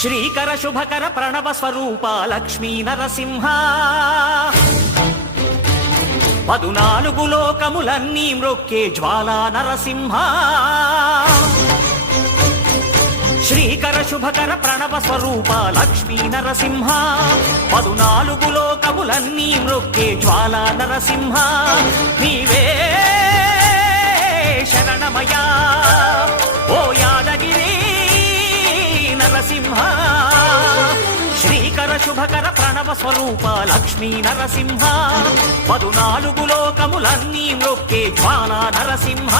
శ్రీకర శుభకర ప్రణవ స్వరూప లక్ష్మీ నరసింహ 14 లోకములన్నీ మ్రొక్కే జ్వాలా నరసింహ శ్రీకర శుభకర ప్రణవ స్వరూప లక్ష్మీ నరసింహ 14 లోకములన్నీ మ్రొక్కే జ్వాలా నరసింహ నీవే శరణమయా ఓ యాదగిరి నరసింహ శ్రీకర శుభకర ప్రణవ స్వరూప లక్ష్మీ నరసింహ 14 లోకములన్నీ మ్రొక్కే జ్వాలా నరసింహ